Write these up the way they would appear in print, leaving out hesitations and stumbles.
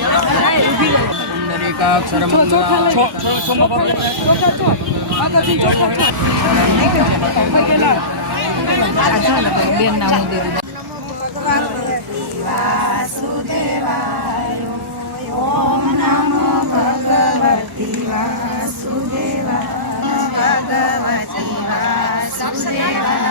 ઓમ નમો ભગવતી વાસુદેવાય ભગવતી વાસુદેવાય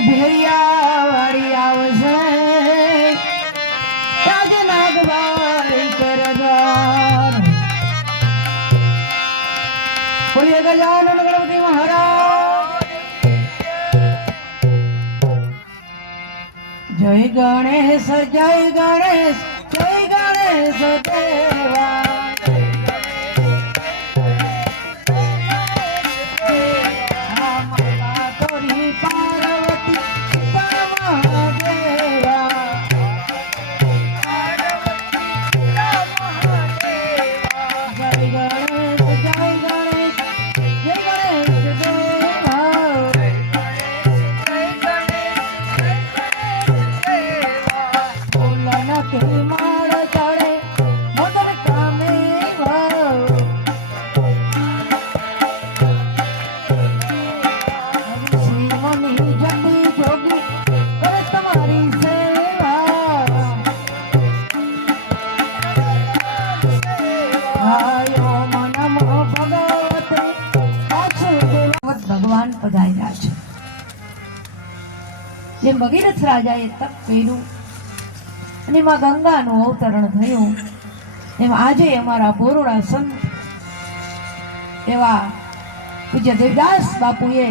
ભેરિયા વાળી આવશે રાજનાગભાઈ કરગર બોલીએ ગજાનન ગણપતિ મહારાજ જય ગણેશ જય ગણેશ જય ગણેશ દેવા ભગવાન પધાર્યા છે. જેમ ભગીરથ રાજાએ તપ કર્યું અને માં ગંગાનું અવતરણ થયું એમ આજે અમારા બોરોડા સંત એવા પૂજ્ય દેવદાસ બાપુએ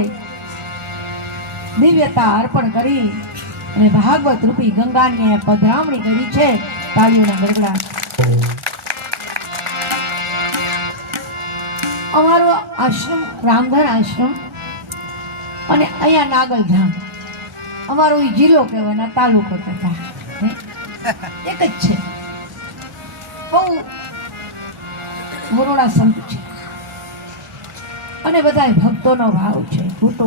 દિવ્યતા અર્પણ કરી અને ભાગવત રૂપી ગંગાને પધરામણી કરી છે. તાળીઓના ગરગડા. અમારો આશ્રમ રામધન આશ્રમ અને અહીંયા નાગલધામ અમારો એ જિલ્લો કહેવાના તાલુકો તથા એક જ છે. બહુ મોરોડા સંત છે અને બધા ભક્તોનો ભાવ છે. ભૂટો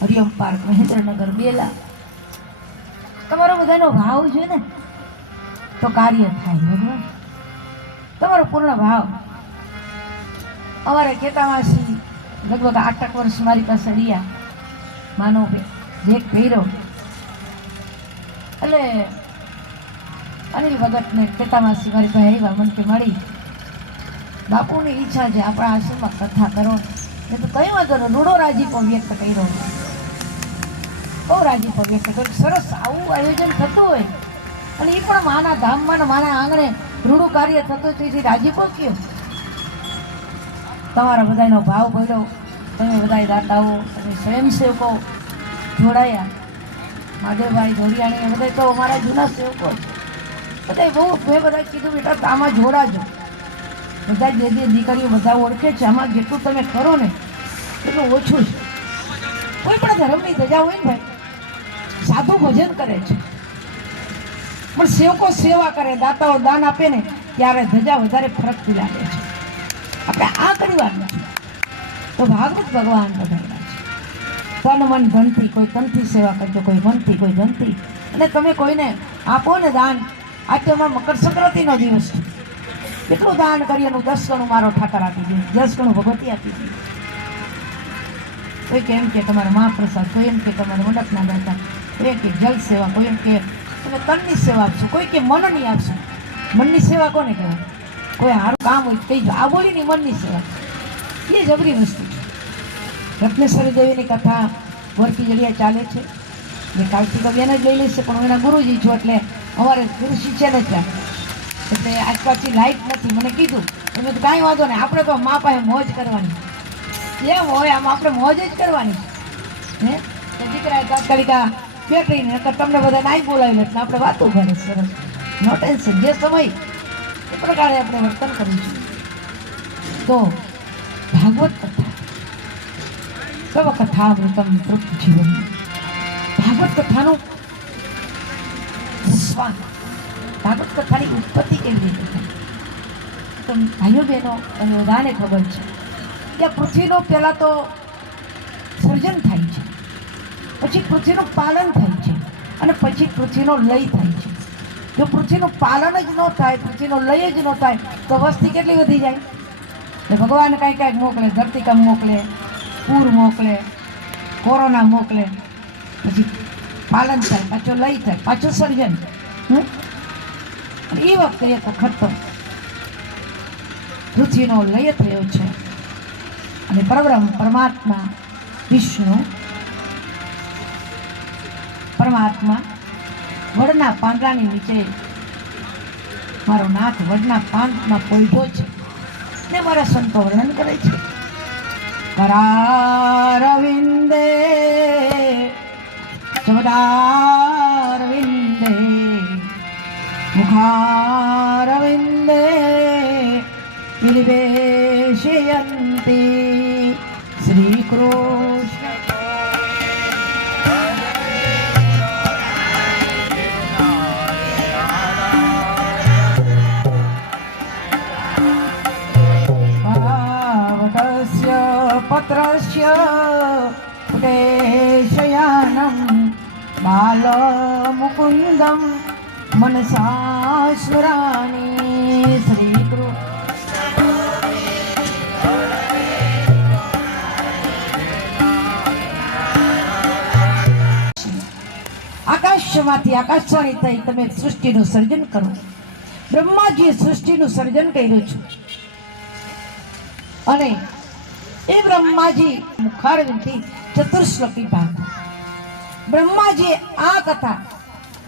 હરિયમ પાર્ક મહેન્દ્રનગર બેલા તમારો બધાનો ભાવ છે ને તો કાર્ય થાય. બરાબર તમારો પૂર્ણ ભાવ. અમારે કેતાવાસી લગભગ 8 વર્ષ મારી પાસે રહ્યા માનો કે જે ભૈરવ એટલે અનિલ ભગતને કેતાવાસી મારી પાસે આવ્યા. મને કે મળી બાપુની ઈચ્છા છે આપણા આશ્રમમાં કથા કરો. મેં તો કઈ વાંધો નહીં. રૂડો રાજીપો વ્યક્ત કર્યો. બહુ રાજીપો વ્યક્ત કર્યો. સરસ આવું આયોજન થતું હોય અને એ પણ માના ધામમાં ને માના આંગણે રૂડું કાર્ય થતું હોય તેથી રાજીપો કયો. તમારા બધાનો ભાવ પડ્યો. તમે બધા દાતાઓ અને સ્વયંસેવકો જોડાયા. માધવભાઈ ધોરિયાણી બધા તો અમારા જૂના સેવકો બધા બહુ. મેં બધા કીધું બેટા આમાં જોડાજો. બધા જે દીકરીઓ બધા ઓળખે છે. આમાં જેટલું તમે કરો ને એટલું ઓછું છે. કોઈ પણ ધર્મની ધજા હોય ને ભાઈ સાધુ ભજન કરે છે પણ સેવકો સેવા કરે દાતાઓ દાન આપે ને ત્યારે ધજા વધારે ફરકથી લાગે છે. આપણે આ કરવાનું છે તો ભાગવત ભગવાન બધાના છે. તન મન ધનથી કોઈ તનથી સેવા કરજો, કોઈ મનથી, કોઈ ધનથી. અને તમે કોઈને આપો ને દાન. આજે અમારો મકર સંક્રાંતિનો દિવસ છે. કેટલું દાન કરીએ એનું 10 ગણું મારો ઠાકર આપી દે, 10 ગણું ભગવતી આપી દે. કોઈ કેમ કે તમારા મહાપ્રસાદ, કોઈ એમ કે તમારે મંડપના દાતા, કોઈ કે જલ સેવા, કોઈ એમ કે તમે તનની સેવા આપશો, કોઈ કે મનની આપશો. મનની સેવા કોને કહેવાય? કોઈ સારું કામ હોય કહી દો, આ બોલીની મનની સેવા એ જબરી વસ્તુ છે. રત્નેશ્વરી દેવીની કથા વરકી જડિયા ચાલે છે. મેં કાલથી કવિયાને જ લઈ લઈશે, પણ હું એના ગુરુજી છું એટલે અમારે ગુરુ શિષ્ય જ છે. એટલે આજ પાછી લાઈટ નથી, મને કીધું તમે તો કાંઈ વાંધો નહીં, આપણે તો મા પાસે મોજ કરવાની. એમ હોય આમ આપણે મોજ જ કરવાની. હે દીકરાએ તાત્કાલિક બેટરીને તમને બધા નાઈ બોલાવી એટલે આપણે વાતો કરે. સરસ, નો ટેન્શન. જે સમય એ પ્રકારે આપણે વર્તન કરવું જોઈએ. તો ભાગવત કથા સર્વ કથા અમૃતમ તૃપ્ત જીવન. ભાગવત કથાનું સ્વાદ, ભાગવત કથાની ઉત્પત્તિ કેવી રીતે થઈ? તો ભાઈઓ બહેનો અને બધાને ખબર છે કે આ પૃથ્વીનો પહેલાં તો સર્જન થાય છે, પછી પૃથ્વીનું પાલન થાય છે, અને પછી પૃથ્વીનો લય થાય છે. જો પૃથ્વીનું પાલન જ ન થાય, પૃથ્વીનો લય જ ન થાય તો વસ્તી કેટલી વધી જાય? ભગવાન કાંઈક કાંઈક મોકલે, ધરતીકંપ મોકલે, પૂર મોકલે, કોરોના મોકલે, પછી પાલન થાય, પાછો લય થાય, પાછું સર્જન. એ વખતે એક વખત પૃથ્વીનો લય થયો છે અને પરબ્રહ્મ પરમાત્મા વિષ્ણુ પરમાત્મા વડના પાંદડાની નીચે મારો નાથ વડના પાંદમાં પોઈઢો છે ને મારા સંતો વર્ણન કરે છે. કરારવિંદે ચવદારવિંદે મુખારવિંદે વિલિવેશયંતી શ્રી કૃષ્ણ. પત્રસ્ય દેશયાનમ બાલમુકુંદમ મનસા સ્મરાણી શ્રી આકાશમાંથી આકાશવાણી થઈ તમે સૃષ્ટિનું સર્જન કરો. બ્રહ્માજીએ સૃષ્ટિનું સર્જન કર્યું છે અને એ બ્રહ્માજી મુખારવિંદથી ચતુર્શ્લોકી ભાગ. બ્રહ્માજીએ આ કથા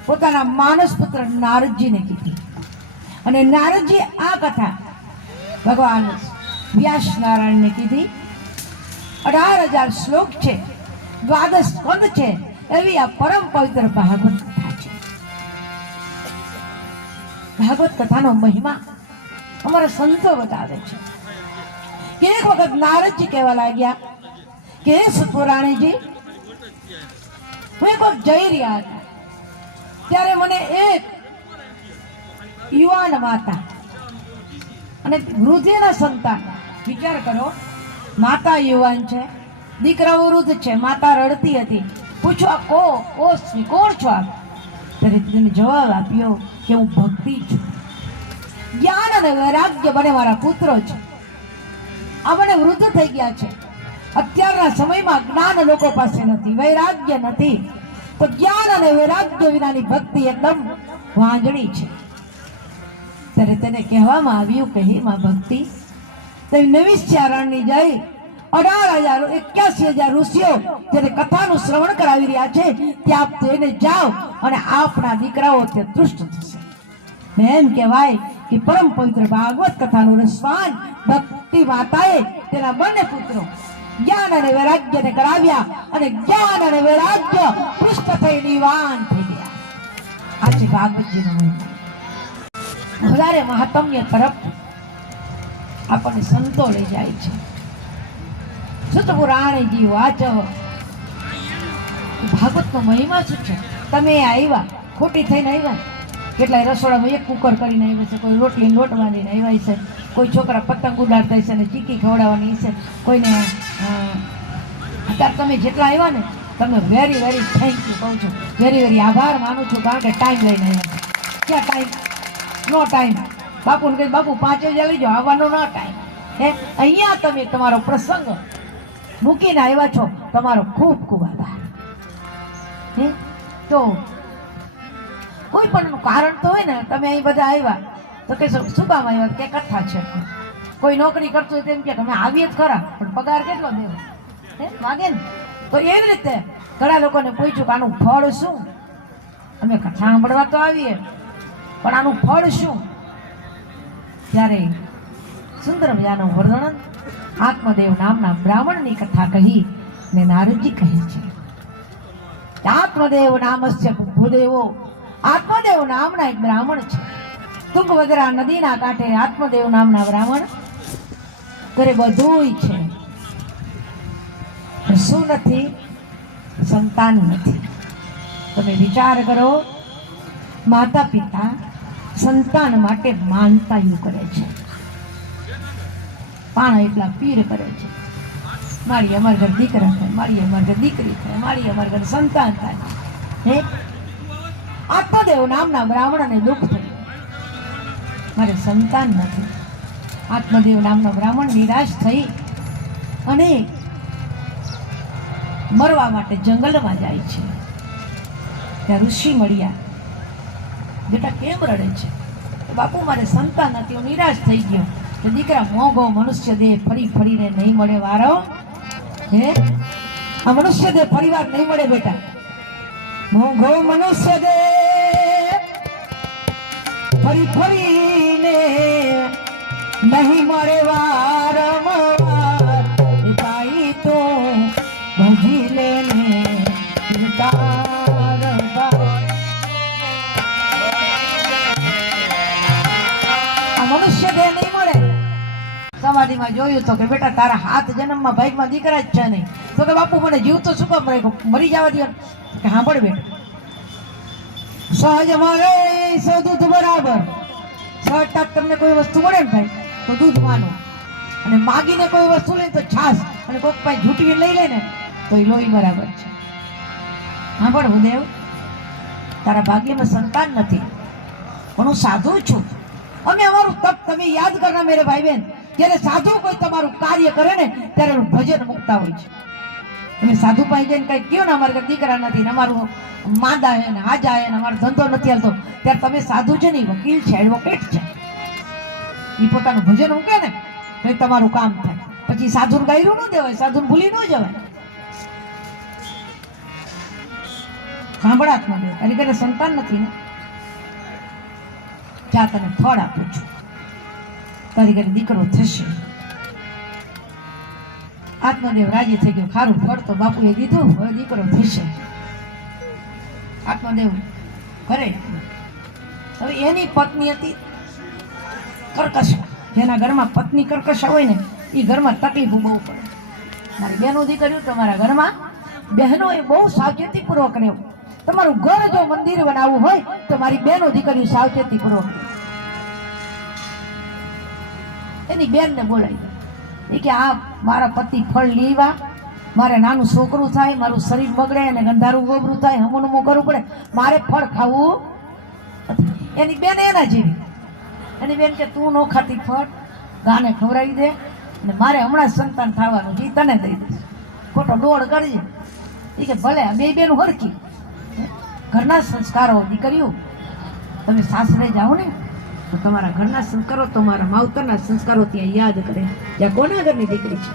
પોતાના માનસ પુત્ર નારદજીને કીધી અને નારદજીએ આ કથા ભગવાન વ્યાસ નારાયણને કીધી. 18,000 શ્લોક છે, 12 સ્કંદ છે, એવી આ પરમ પવિત્ર ભાગવત કથા છે. ભાગવત કથાનો મહિમા અમારા સંતો બતાવે છે કે એક વખત નારદજી કહેવા લાગ્યા કે સતપુરાણીજી, હું એક વખત જઈ રહ્યા હતા ત્યારે મને એક યુવાન માતા અને વૃદ્ધેના સંતાન, વિચાર કરો, માતા યુવાન છે, દીકરાઓ વૃદ્ધ છે, માતા રડતી હતી. પૂછવા કોણ છો આપ? ત્યારે તેને જવાબ આપ્યો કે હું ભક્તિ છું. જ્ઞાન અને વૈરાગ્ય બને મારા પુત્રો છે. આ મને વૃદ્ધ થઈ ગયા છે. અત્યારના સમયમાં જ્ઞાન લોકો પાસે નથી, વૈરાગ્ય નથી, તો જ્ઞાન અને વૈરાગ્ય વિનાની ભક્તિ એકદમ વાંજણી છે. ત્યારે તેને કહેવામાં આવ્યું કે હે માં ભક્તિ, તમે નૈમિષારણ્યની જઈ 81,000 ઋષિઓ જેને કથાનું શ્રવણ કરાવી રહ્યા છે ત્યાં તેને જાઓ અને આપણા દીકરાઓ તે તૃષ્ટ થશે. એમ કહેવાય કે પરમ પવિત્ર ભાગવત કથાનું રસવાન ભક્તિ માતાએ તેના બંને પુત્રો જ્ઞાન અને વૈરાગ્યને કરાવ્યા અને જ્ઞાન અને વૈરાગ્ય પૃષ્ઠ થઈ નિવાન થઈ ગયા. આ છે ભાગવતજીનો મહિમા. વધારે મહાત્મ્ય તરફ આપણને સંતો લઈ જાય છે. સતપુરાણીજી વાંચો, ભાગવતનો મહિમા શું છે? તમે આવ્યા, ખોટી થઈને આવ્યા, કેટલાય રસોડામાં એક કુકર કરીને આવ્યા છે, કોઈ રોટલી લોટ બાંધીને આવ્યા છે, કોઈ છોકરા પતંગ ઉડાડતા છે ને ચીકી ખવડાવવાની છે, કોઈને અત્યારે તમે જેટલા આવ્યા ને તમને વેરી વેરી થેન્ક યુ કહું છું, વેરી વેરી આભાર માનું છું, કારણ કે ટાઈમ લઈને આવ્યા. ક્યાં ટાઈમ? નો ટાઈમ. બાપુને કહે બાપુ 5 વાગ્યા લઈ જાઓ, આવવાનો નો ટાઈમ. હે, અહીંયા તમે તમારો પ્રસંગ મૂકીને આવ્યા છો, તમારો ખૂબ ખૂબ આભાર. હે, તો કોઈ પણ કારણ તો હોય ને. તમે અહીં બધા આવ્યા તો કે શું કામ આવ્યા? કે કથા છે. કોઈ નોકરી કરતું હોય તેમ કે તમે આવીએ જ ખરા, પણ પગાર કેટલો દેવો હે માગે ને. તો એવી રીતે ઘણા લોકોને પૂછ્યું કે આનું ફળ શું? અમે કથા સાંભળવા તો આવીએ, પણ આનું ફળ શું? ત્યારે સુંદર મજાનું વર્ણન આત્મદેવ નામના બ્રાહ્મણની કથા કહી ને નારદજી કહે છે, આત્મદેવ નામસ્ય ભૂદેવો. આત્મદેવ નામના એક બ્રાહ્મણ છે. તુંગભદ્રા નદીના કાંઠે આત્મદેવ નામના બ્રાહ્મણ ઘરે બધુંય છે, શું નથી? સંતાન નથી. તમે વિચાર કરો, માતા પિતા સંતાન માટે માનતાયું કરે છે, પાણા એટલા પીર કરે છે. મારી અમાર ઘર દીકરા થાય, મારી અમાર ઘર દીકરી થાય, મારી અમાર ઘર સંતાન થાય. હે આત્મદેવ નામના બ્રાહ્મણને દુઃખ થયું, મારે સંતાન નથી. આત્મદેવ નામનો બ્રાહ્મણ નિરાશ થઈ અને મરવા માટે જંગલમાં જાય છે. ત્યાં ઋષિ મળ્યા. બેટા કેમ રડે છે? બાપુ મારે સંતાન નથી, હું નિરાશ થઈ ગયો. કે દીકરા મોંઘો મનુષ્ય દેહ ફરી ફરીને નહીં મળે વારો. હે આ મનુષ્ય દેહ ફરીવાર નહીં મળે બેટા. મોંઘો મનુષ્ય દેહ ફરી ફરીને નહીં મળે વારંવાર. ભાઈ તો ભજી લેને મનુષ્ય દેહ નહીં મળે. સમાધિમાં જોયું તો કે બેટા તારા હાથ જન્મમાં ભાઈમાં દીકરા જ છે નહીં. તો કે બાપુ મને જીવ તો શું કામ મરી જવા દો? કે સાંભળ બેટા, સહજ મળે સો દૂધ બરાબર. 100% તમને કોઈ વસ્તુ મળે ને ભાઈ તો દૂધ માનો, અને માગીને કોઈ વસ્તુ લે તો છાસ, અને કોઈક પાસે ઝૂંટવી લઈ લે ને તો એ લોહી બરાબર છે. સાંભળ ભૂદેવ, તારા ભાગ્યમાં સંતાન નથી, પણ હું સાધુ છું. અમે અમારું તપ તમે યાદ કરના મેરે ભાઈ બહેન. જ્યારે સાધુ કોઈ તમારું કાર્ય કરે ને ત્યારે ભજન મૂકતા હોય છે. તમે સાધુ પાસે જઈને કઈ કહ્યું ને અમારે દીકરા નથી ને અમારું માંદા હે ને હાજા હે ને અમારો ધંધો નથી હાલતો, ત્યારે તમે સાધુ છે ને વકીલ છે, એડવોકેટ છે, એ પોતાનું ભજન મૂકે ને તો તમારું કામ થાય. પછી સાધુને ગાયરું ન દેવાય, સાધુને ભૂલી ન જવાય. સાંભળાત્મા દેવ તારી ઘરે સંતાન નથી ને, ત્યાં તને ફળ આપું છું, તારી ઘરે દીકરો થશે. આત્મદેવ રાજી થઈ ગયો. ખારું ફળ તો બાપુએ દીધું, હવે દીકરો થશે. આત્મદેવ ઘરે. હવે એની પત્ની હતી કર્કશ. જેના ઘરમાં પત્ની કર્કશ હોય ને એ ઘરમાં તકલીફ બહુ પડે. મારી બહેનો દીકરીઓ તમારા ઘરમાં બહેનો એ બહુ સાવચેતીપૂર્વક રહેવું. તમારું ઘર જો મંદિર બનાવવું હોય તો મારી બહેનો દીકરીઓ સાવચેતીપૂર્વક. એની બેનને બોલાવી એ કે આ મારા પતિ ફળ લેવા, મારે નાનું છોકરું થાય, મારું શરીર બગડે અને ગંધારું ગોબરું થાય, હમુનમું કરવું પડે, મારે ફળ ખાવું. એની બેન એના જેવી. એની બેન કે તું નો ખાતી ફળ, ગાને ખવડાવી દે, અને મારે હમણાં સંતાન થવાનું છે, તને દઈ દે. ખોટો દોડ કરજે. એ કે ભલે. બે બેન હરખી. ઘરના સંસ્કારો દીકરીઓ, તમે સાસરે જાઓ ને તો તમારા ઘરના સંસ્કારો, તમારા માવતરના સંસ્કારો ત્યાં યાદ કરે. ત્યાં કોના ઘરની દીકરી છે,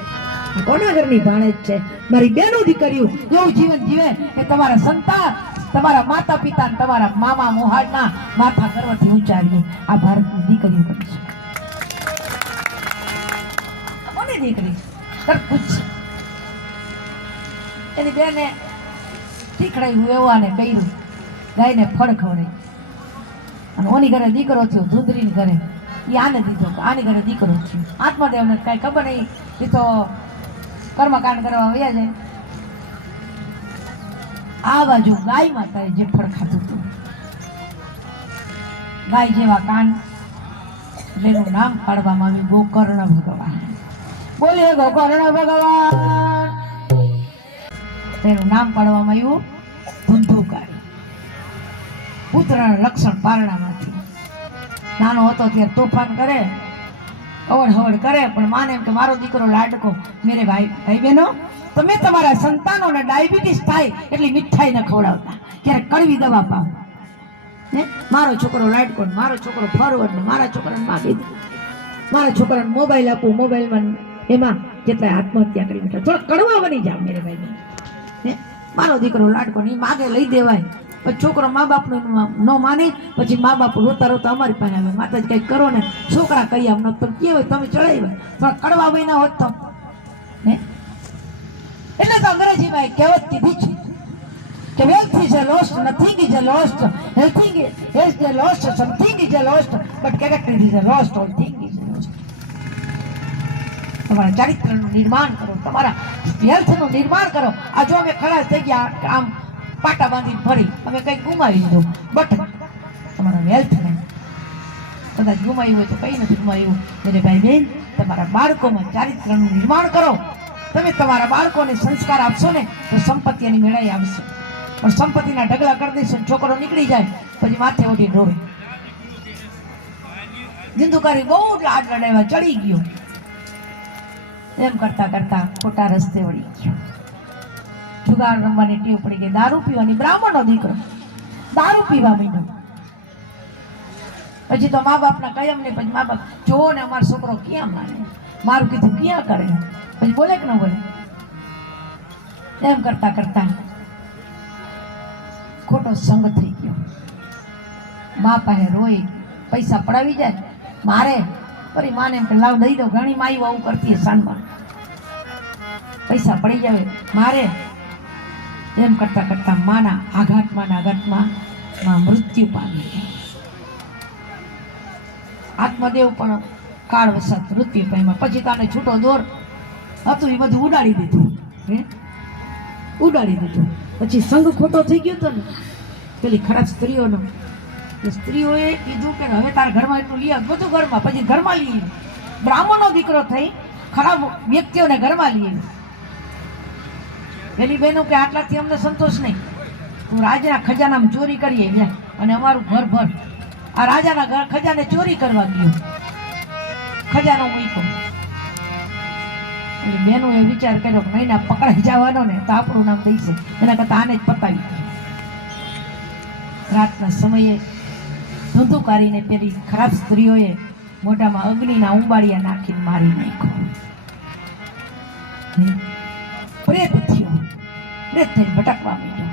કોના ઘરની ભાણેજ છે. મારી બેનો દીકરીઓ એવું જીવન જીવે કે તમારા સંતાન, તમારા માતા પિતા, તમારા મામા મોહાડના માથા ગર્વથી ઉચ્ચારીએ આ ભારતની દીકરીઓ કરી છે. કોની દીકરી પૂછ. એની બેને શીખડાયું એવાને કર્યું, ગાયને ફળ ખવડાવી. અને ઓની ઘરે દીકરો થયો, ધુંધરીની ઘરે. એ આને દીધો, આની ઘરે દીકરો થયો. આત્મદેવને કાંઈ ખબર નહીં, એ તો કર્મકાંડ કરવા વયા જાય. આ બાજુ ગાય માતાએ જે ફળ ખાધું હતું, ગાય જેવા કાન, જેનું નામ પાડવામાં આવ્યું ગોકર્ણ ભગવાન. બોલીએ ગોકર્ણ ભગવાન. તેનું નામ પાડવામાં આવ્યું ધુંધુકારી. પુત્રના લક્ષણ પારણામાંથી. નાનો હતો ત્યારે તોફાન કરે, અવડ હવડ કરે, પણ માને એમ કે મારો દીકરો લાડકો. મેરે ભાઈ બહેનો, તમે તમારા સંતાનોને ડાયાબિટીસ થાય એટલી મીઠાઈ ન ખવડાવતા, ક્યારેક કડવી દવા પાવ. હે મારો છોકરો લાડકો ને મારો છોકરો ફોરવર્ડ ને મારા છોકરાને માગી દે, મારા છોકરાને મોબાઈલ આપું, મોબાઈલમાં એમાં કેટલાય આત્મહત્યા કરી બેઠા. થોડા કડવા બની જાવ મેરે ભાઈ. હે મારો દીકરો લાડકો ને માગે લઈ દેવાય, પછી છોકરો મા બાપનું ન માને, પછી મા બાપ રોતા રોતા અમારી પાસે આવે, માતાજી કંઈક કરો ને છોકરા કરી આમ ન તો કે હોય તમે ચડાવ્યા, થોડા કડવા બન્યા હોત તો. હે એટલે તો અંગ્રેજીમાં એક કહેવત કીધી છે કે wealth is a lost, nothing is a lost, everything is a lost, something is a lost, but character is a lost, all thing is a lost. તમારા ચારિત્રનું નિર્માણ કરો, તમારા હેલ્થનું નિર્માણ કરો. આ જો અમે ખલાસ થઈ ગયા આમ પાટા બાંધી ફરી અમે કંઈક ગુમાવી દીધું, બટ તમારા હેલ્થને કદાચ ગુમાવ્યું હોય તો કંઈ નથી ગુમાવ્યું. એટલે ભાઈ બેન તમારા બાળકોમાં ચારિત્રનું નિર્માણ કરો. તમે તમારા બાળકોને સંસ્કાર આપશો ને તો સંપત્તિ એની મેળાઈ આવશે. પણ સંપત્તિના ઢગલા કરી દઈશું, છોકરો નીકળી જાય પછી માથે ઓઢી રોવે. જિંદુકારી બહુ લાડ લડાવ્યા, ચડી ગયો, એમ કરતા કરતા ખોટા રસ્તે વળી ગયો. જુગાર રમવાની ટેવ પડી ગઈ, દારૂ પીવાની. બ્રાહ્મણનો દીકરો દારૂ પીવા માંડ્યો. પછી તો મા બાપના કાયમ ને પછી મા બાપ જોવો ને અમારો છોકરો ક્યાં માને, મારું કીધું ક્યાં કરે, પછી બોલે કે ન બોલે. એમ કરતા કરતા ખોટો સંગ થઈ ગયો. મા પાસે રોઈ, પૈસા પડાવી જાય મારે, ફરી માને એમ કે લાવ દઈ દો, ઘણી માયું આવું કરતી સાંજમાં, પૈસા પડી જાય મારે. એમ કરતા કરતા માના આઘાતમાં મૃત્યુ પામી ગયા. આત્મદેવ પણ કાળ વસાત મૃત્યુ પામ્યા. પછી તાને છૂટો દોર હતું એ બધું ઉડાડી દીધું. ઉડાડી દીધું. પછી સંગ ખોટો થઈ ગયો હતો ને પેલી ખરાબ સ્ત્રીઓનો. સ્ત્રીઓએ કીધું કે હવે તારા ઘરમાં એટલું લઈ આવ, બધું ઘરમાં. પછી ઘરમાં લઈ આવ્યું. બ્રાહ્મણનો દીકરો થઈ ખરાબ વ્યક્તિઓને ઘરમાં લઈ આવ્યું. પેલી બહેનો કે આટલાથી અમને સંતોષ નહીં, તું રાજાના ખજાનામાં ચોરી કરીએ ગયા અને અમારું ઘર ભર. આ રાજાના ઘર ખજાને ચોરી કરવા ગયો, ખજાનો મૂક્યો. એટલે બેનો એ વિચાર કર્યો કે નહીં ના પકડાઈ જવાનો ને તો આપણું નામ દઈશે, એના કરતા આને જ પતાવી. રાતના સમયે ધંધુકારીને પેલી ખરાબ સ્ત્રીઓએ મોઢામાં અગ્નિના ઉંબાડિયા નાખીને મારી નાખ્યો. પ્રેત થયો, પ્રેત થઈને ભટકવા માંડ્યો.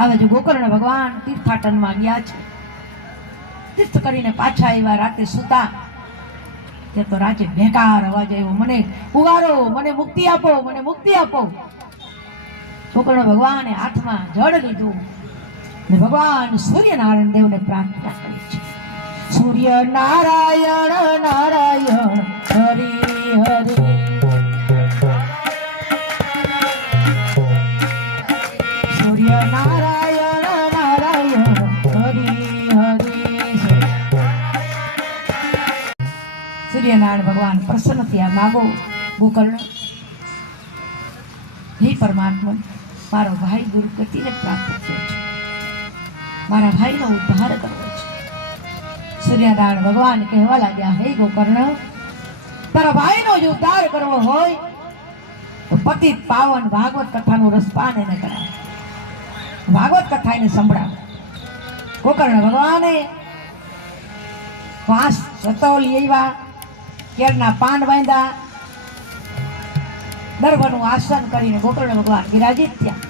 આવે જો ગોકર્ણ ભગવાન તીર્થાટનમાં ગયા છે, તીર્થ કરીને પાછા આવ્યા. રાતે સુતા તે તો રાજે ભેકાર અવાજ આવ્યો, મને ઉગારો, મને મુક્તિ આપો, મને મુક્તિ આપો. ગોકર્ણ ભગવાને હાથમાં જળ લીધું ને ભગવાન સૂર્યનારાયણ દેવને પ્રાર્થના કરી છે. સૂર્ય નારાયણ નારાયણ હરી હરી, સૂર્ય નારાયણ નારાયણ હરી હરી. સૂર્યનારાયણ ભગવાન પ્રસન્ન થયા. માગો ગોકર્ણ, હે પરમાત્મા, મારો ભાઈ દુર્ગતિને પ્રાપ્ત થયો છે, મારા ભાઈનો ઉદ્ધાર કરવો છે. સૂર્યનારાયણ ભગવાન કહેવા લાગ્યા, હે ગોકર્ણ, તારા ભાઈનો જો ઉદ્ધાર કરવો હોય તો પતિત પાવન ભાગવત કથાનું રસપાન એને કરાવે, ભાગવત કથા એને સંભળાવે. ગોકર્ણ ભગવાને વાંસ સતોલી આવ્યા, કેરના પાન બાંધ્યા, દર્ભનું આસન કરીને ગોકર્ણ ભગવાન વિરાજિત થયા.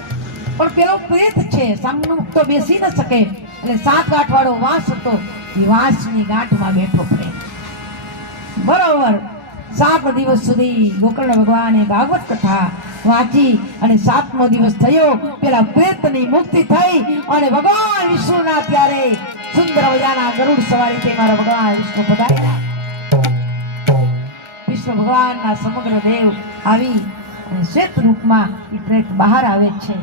પણ પેલો પ્રેત છે, સામનું તો બેસી ન શકે, એટલે 7 ગાંઠ વાળો વાંસ હતો, એ વાંસની ગાંઠમાં બેઠો પ્રેત. બરોબર 7 દિવસ સુધી ગોકર્ણ ભગવાને ભાગવત કથા વાંચી અને 7મો દિવસ થયો, પેલા પ્રેતની મુક્તિ થઈ અને ભગવાન વિષ્ણુના ત્યારે સુંદર મજાના ગરુડ સવારી થઈ મારા ભગવાન વિષ્ણુ પધાર્યા. વિષ્ણુ ભગવાનના સમગ્ર દેવ આવી અને શ્વેત રૂપમાં એ પ્રેત બહાર આવે છે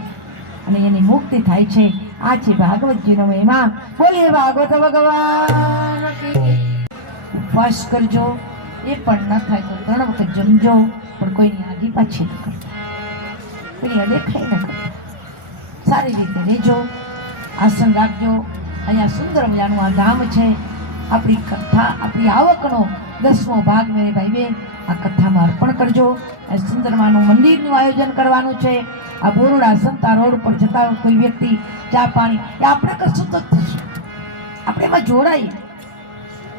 અને એની મુક્તિ થાય છે. આ છે ભાગવતજીનો મહિમા. બોલીએ ભાગવત ભગવાન કી. ઉપવાસ કરજો, એ પણ ન થાય તો 3 વખત જમજો, પણ કોઈની આગી પાછી ન કરતા, કોઈની દેખાઈ ન કરતા, સારી રીતે રહેજો, આસન રાખજો. અહીંયા સુંદર મજાનું આ ધામ છે. આપણી કથા, આપણી આવકનો 10મો ભાગ મેરે ભાઈ બહેન આ કથામાં અર્પણ કરજો. સુંદરમાનું મંદિરનું આયોજન કરવાનું છે. આ બોરડા સંતા રોડ પર જતા કોઈ વ્યક્તિ ચા પાણી એ આપણે કરશું તો થશે. આપણે એમાં જોડાઈએ.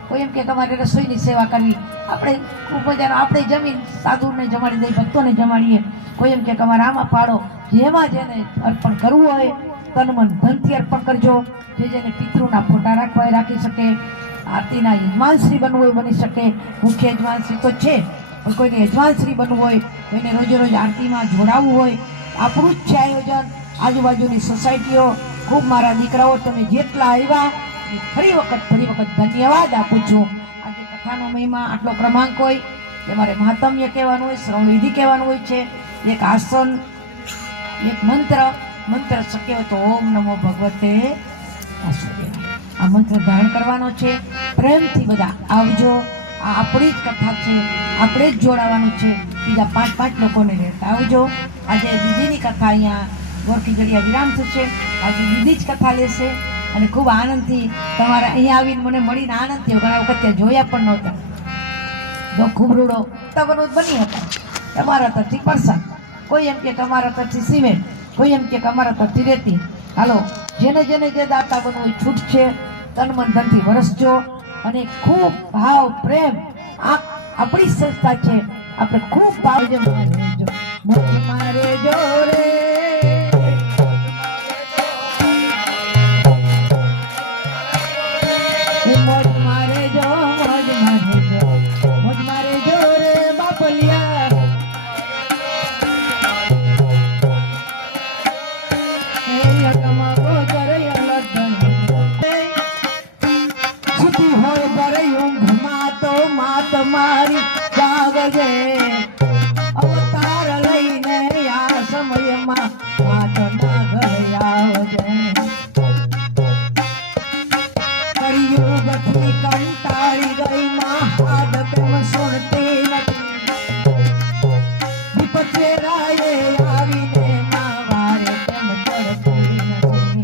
કોઈ એમ કે તમારે રસોઈની સેવા કરવી, આપણે ખૂબ મજાનો આપણે જમીન સાધુને જમાડી દઈએ, ભક્તોને જમાડીએ. કોઈ એમ કે તમારે આમાં પાડો, જેમાં જેને અર્પણ કરવું હોય તન મન ધનથી અર્પણ કરજો. જે જેને પિતૃના ફોટા રાખવા હોય રાખી શકે, આરતીના યજમાનશ્રી બનવું હોય બની શકે. મુખ્ય યજમાનશ્રી તો છે, પણ કોઈને યજમાનશ્રી બનવું હોય, કોઈને રોજે રોજ આરતીમાં જોડાવવું હોય, આપણું જ છે આયોજન. આજુબાજુની સોસાયટીઓ ખૂબ, મારા દીકરાઓ તમે જેટલા આવ્યા એ ફરી વખત ધન્યવાદ આપું છું. આજે કથાનો મહિમા આટલો ક્રમાંક હોય એ મારે મહાત્મ્ય કહેવાનું હોય, શ્રવણ વિધિ કહેવાનું હોય છે. એક આસન, એક મંત્ર શક્ય હોય તો ઓમ નમો ભગવતે વાસુદેવાય આ મંત્ર ધારણ કરવાનો છે. પ્રેમથી બધા આવજો. આ આપણી જ કથા છે, આપણે જ જોડાવાનું છે. બીજા 5 લોકોને લેતા આવજો. આજે દીદીની કથા અહીંયા ગોરખી જડિયા વિરામ થશે. આજે દીદી જ કથા લેશે અને ખૂબ આનંદથી તમારા અહીંયા આવીને મને મળીને આનંદ થયો. ઘણા વખત ત્યાં જોયા પણ નહોતા. જો ખૂબ રૂડો તબનો બની હતા. તમારા તરફથી પરસાદ, કોઈ એમ કે તમારા તરફથી સિમેન્ટ, કોઈ એમ કે અમારા તરફથી રેતી. હાલો, જેને જે દાતા બનવું એ છૂટ છે. તન મન ધનથી વરસજો અને ખૂબ ભાવ પ્રેમ. આ આપણી સંસ્થા છે, આપણે ખૂબ ભાવ રહેજો. મારે જો રે મોજ મારે જો, મોજ મારે જો રે બાપલિયા. મારી જાગજે અવતાર લઈને આ સમયમાં માતના ઘરે આવજે. કળિયુગથી કંટાળી ગઈ માં, હાડ કેમ સુણતી નથી. વિપત્તિ રાયે આવીને માં વારે કેમ ચડતી નથી.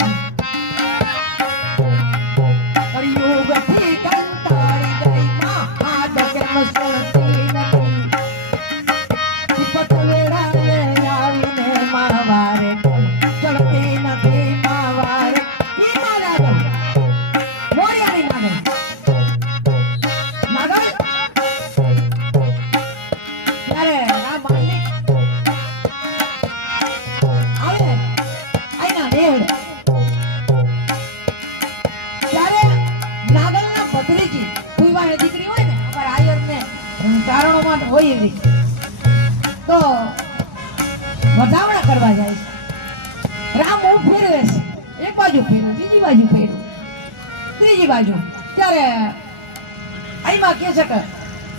કળિયુગથી કંટાળી ગઈ માં, હાડ કેમ સુણતી નથી. વિપત્તિ રાયે આવીને માં વારે કેમ ચડતી નથી. માં વારે ઈ માં નાગલ, મોરિયાની નાગલ, નાગલ ત્યારે આ માલિક આવે આઈના દેવ ત્યારે નાગલના ભત્રીજી કુઈવાને દીકરી હોય ને, અમારા આયરને ચારણોમાં હોય એવી, તો વધામણા કરવા જાય છે. રામ હું ફેરવે છે, એક બાજુ ફેરવું, બીજી બાજુ ફેરવું, ત્રીજી બાજુ. ત્યારે આઈમાં કે છે કે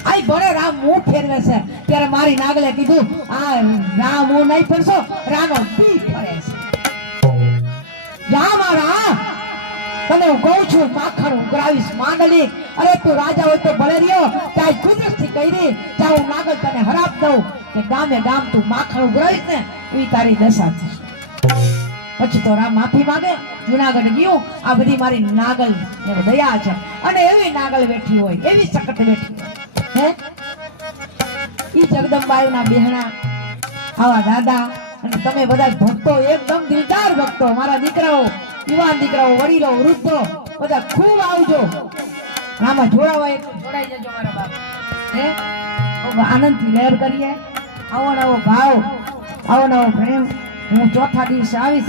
આઈ ભણે રામ હું ફેરવે છે. ત્યારે મારી નાગલે કીધું આ રામ હું નહીં ફેરશો, રાનો પી ફરે છે. જા મારા, તને હું કહું છું માખણ ઉઘરાવીશ માંડલી. અરે તું રાજા હોય તો ભલે રહ્યો, ત્યાં કુદરતથી કહી દે ત્યાં હું નાગલ તને હરાપ દઉં કે ગામે ગામ તું માખણ ઉઘરાવીશ ને એવી તારી દશા થશે. પછી તો રામ માફી માંગે, જુનાગઢ ગયું. આ બધી મારી નાગલ દયા છે. અને એવી નાગલ બેઠી હોય, એવી સખત બેઠી હે ઈ જગદંબાઈના બહેણા આવા દાદા. અને તમે બધા ભક્તો એકદમ દિલદાર ભક્તો, મારા દીકરાઓ, યુવાન દીકરાઓ, વડીલો, વૃદ્ધો બધા ખૂબ આવજો. આમાં જોડાઈ જજો મારા બાપ. હે ખૂબ આનંદથી લહેર કરીએ. આવો નવો ભાવ, આવો નવો પ્રેમ. હું ચોથા દિવસે આવીશ.